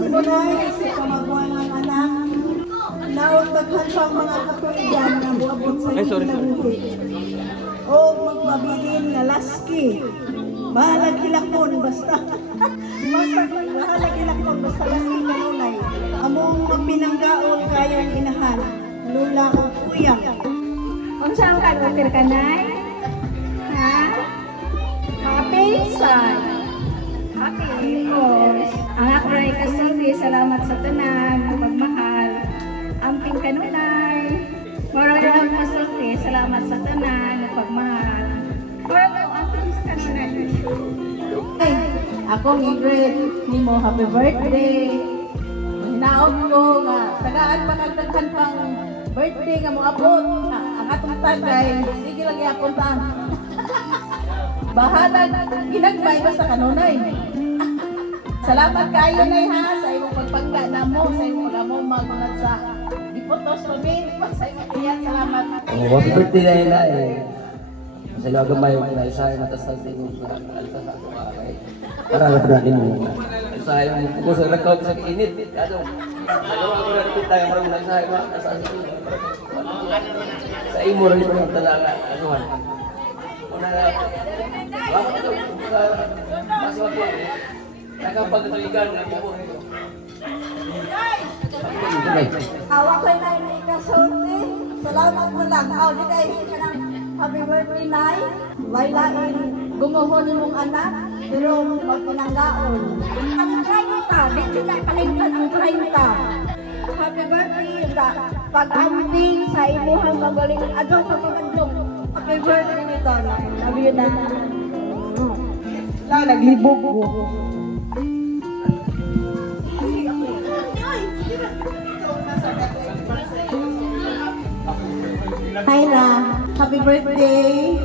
Tunay sa pamaguan ng anak. Naot daghan pang mga katuligan na buabot sa kinabuhi. O magpabilin nga laski. Bahalag hilakon basta. Bahalag hilakon basta laski kanunay. Among mapinanggaon kayang inahan. Lula o kuya. Kung saan ka lutir ka, Nay? Ha? Happy side. Happy, of course. Ang ako ay kasilbi, salamat sa tanan, pagmahal. Amping kanunay. Marami ang kasilbi, salamat sa tanan, pagmahal. Marami ang amping sa kanunay. Ay, akong Ingrid, nimo happy birthday. Hinaot ko nga, tagaan magagdaghan pang birthday nga mo abot. Ang atong tagay, sige lang yapon ta. Bahala, ginagmay ba sa kanunay? Salamat kayo na ha, sa imong pagpangga na mo, sa imong pag-among mga sa ipotos pamilya, sa imong kaya, salamat. Happy birthday na yun eh. Sa ilo agamay yung kinaisahay matas ng tingin na alta sa ato kakay. Para natin mo. Isahay mo po sa rakaw sa init. Kado. Ako na kita yung marang naisahay mo. Sa imo rin po yung talaga. Anuhan. Una na. Bakit ito? Maswa po. Nakapagtuligan na po. Hawak ko na yung ikasulti. Salamat mo lang. Di kayo ka ng happy birthday, Nay. Laylain, gumuhon mong anak, pero magpinanggaon. Ang 30, di sila kalimtan ang 30. Happy birthday, pag-amping sa imuhang magaling adong pagpagandong. Happy birthday nito, Nay. Love you, Nay. Naglibog ko. Hyla, happy birthday!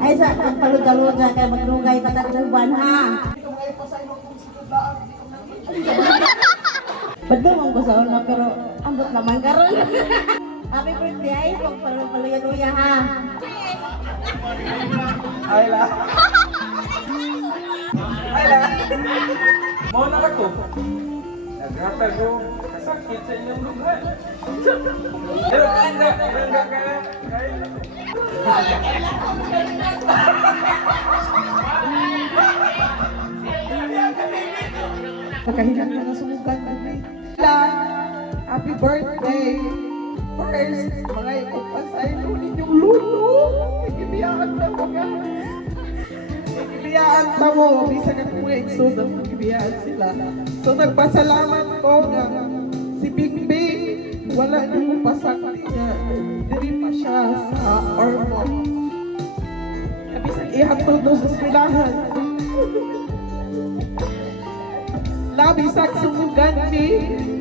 Ay sa pagpaluga-luga kay maglugay patagluban ha! Padumong ko sa una pero ambot naman karon. Happy birthday ay pagpaluga-luga ha! Ayla. Ayla. Mau na ako. Nagratay ko. Sakit sa inyong lugar. Pero enggak kaya. Pagkahilang na nasumugan kami. Happy birthday! First, mga ipagpasayin ninyong lulo. Nagibiyaan na mo nga. Nagibiyaan na mo. Bisa ka kung mga exod ang nagibiyaan sila. So nagpasalamat ko nga si Big Big. Wala niyo mo pasakti nga. Diri pa siya sa Ormo. Kabisang ihatod doon sa eskwelahan. Labisak sumugan ni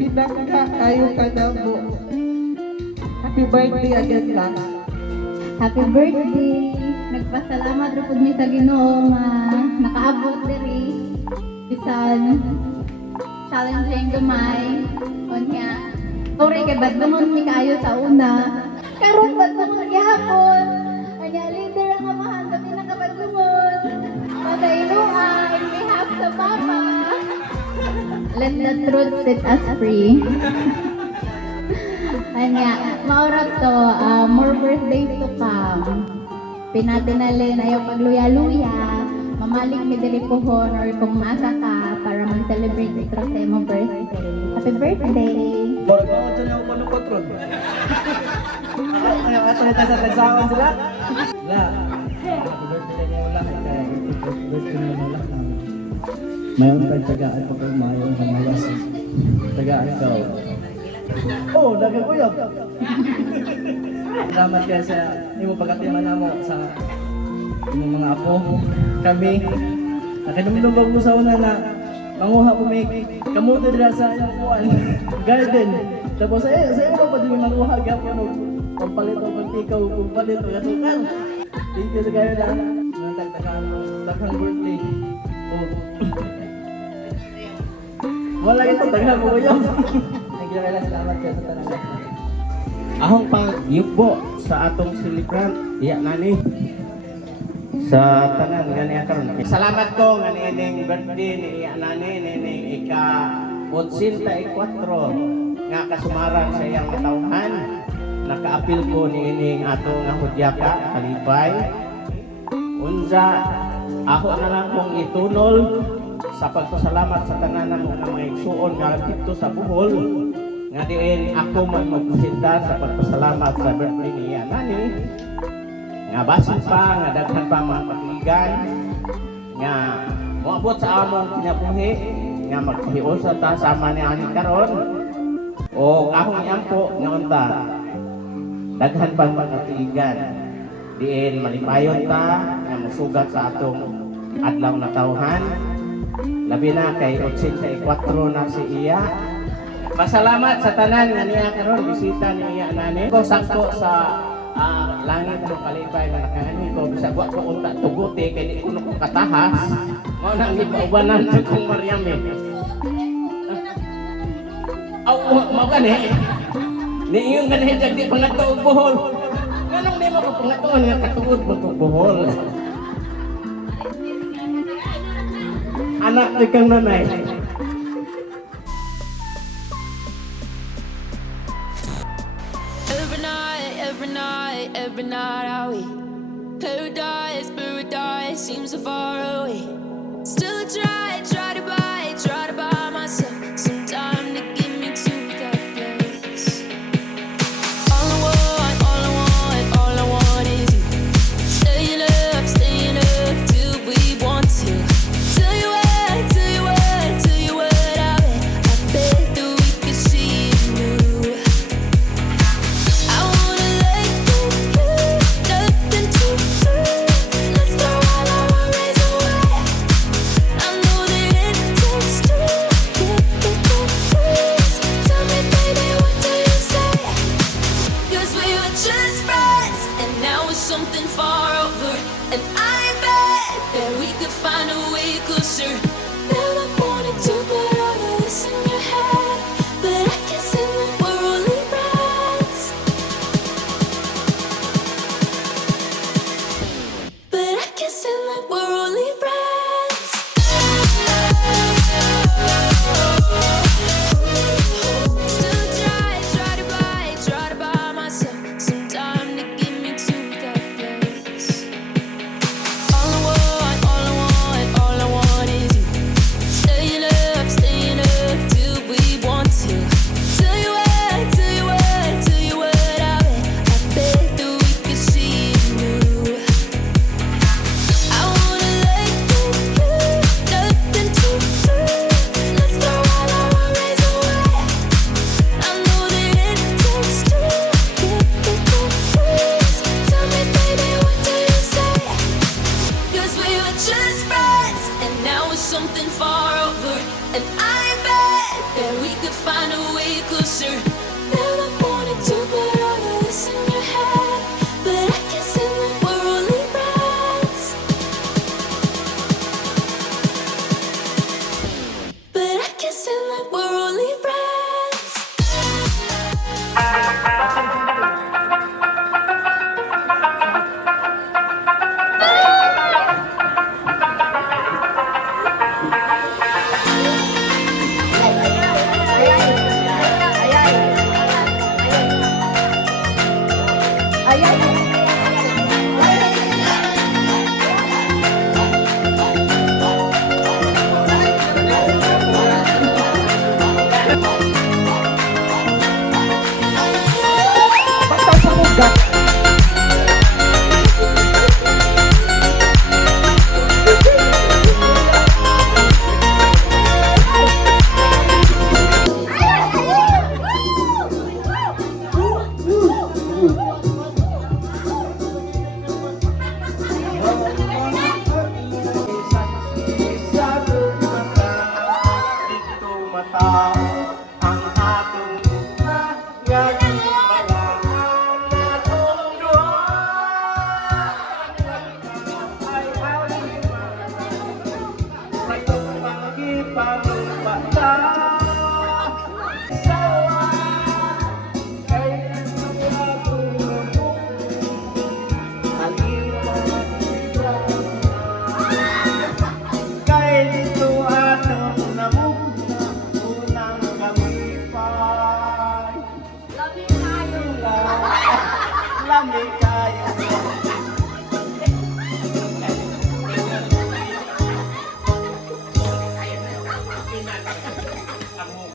pinangga kayo ka na mo. Happy birthday again lang. Happy birthday! Nagpasalamat rin po ni sa Ginoo nga nakaabot diri bisan challenging gamay. Onya. Sorry kay bad naman ni kaayo sa una. Karon bad naman gyapon. Anya leader ang amahan kami nakabadlungon. Madailoa in behalf sa Papa. Let the truth set us free. Anya, maorat to, more birthdays to come. Pinatinalin ayaw pagluya-luya, mamalik mi diri pohon or kung maasa ka para mag-celebrate ito sa imong birthday. Happy birthday! Borag mo dyan yung kuno kontrol. Ayaw ato nito sa tagsawan sila. La. Happy birthday niya wala kay birthday niya wala. Mayroon kang tagaan pag mayroon kang malas. Tagaan ikaw. Oh, nagkakuyap. Salamat kaya sa imo pagkatiman namo sa imong mga apo. Kami nakinumdumog mo sa una na manguha po may kamuto dira sa iyong kuan garden. Tapos sa iyo pa din manguha gyapon og pampalit og pagtikaw ug palit og atukan. Thank you kayo na nagtagtakan daghang birthday. Oh. Wala ito daghang mo yun. Thank you kaya salamat kaya sa tanan. Ahong pagyugbo sa atong celebrant iya nani sa tanan gani karon. Salamat ko nga nining birthday ni iya nani nining ika 84 nga kasumaran sa iyang katawhan. Nakaapil ko niining ato nga hudyaka kalipay. Unsa ako na lang kong itunol sa pagpasalamat sa tanan mo nga mga igsuon nga dito sa Bohol nga diin ako magpresenta sa pagpasalamat sa birthday niya nani nga basin pa nga daghan pa mga patigan nga moabot sa among kinabuhi nga maghiusa ta sama ni ani karon o akong iampo nga unta daghan pa mga patigan diin malipayon ta nga mosugat sa atong adlaw na tawhan labi na kay 84 na si iya. Pasalamat sa tanan nga niya karon bisita niya nani ko sakto sa langit ng kalipay nga nakahani ko bisag wa ko unta tuguti kay di ko ko katahas mao nang gipaubanan sa kong Maryam aw mao gani ni ingon gani di pa natuog Bohol nganong di mo ko pangatuon nga katuod mo tong Bohol anak ni kang nanay. Every night I wait. Paradise seems so far away. Still I try to buy myself some time to get me to that place. All I want is you. Staying up till we want to. Tell you what I bet that we could see it new. I wanna let go, nothing to lose. Let's throw all our worries away. I know that it takes two to get the confused. Tell me, baby, what do you say? 'Cause we were just friends, and now it's something far over. And I bet that we could find a way closer. Never wanted to put all of this in your head, but I can't say that we're only friends. But I can't say that we're only friends. Still try to buy myself some time to get me to that place. All I want is you. Staying up till we want to. Tell you what I bet that we could see it new. I wanna let go, nothing to lose. Let's throw all our worries away. I know that it takes two to get the confused. Tell me, baby, what do you say? 'Cause we were just friends, and now it's something far over. And I bet that we could find a way closer. Never wanted to put all of this in your head, but I can't say that we're only friends. But I can't say that we're only friends. Basta sa mugat. Ang atong buka nga gibalaan na kong duha ay alima sa itong pangipang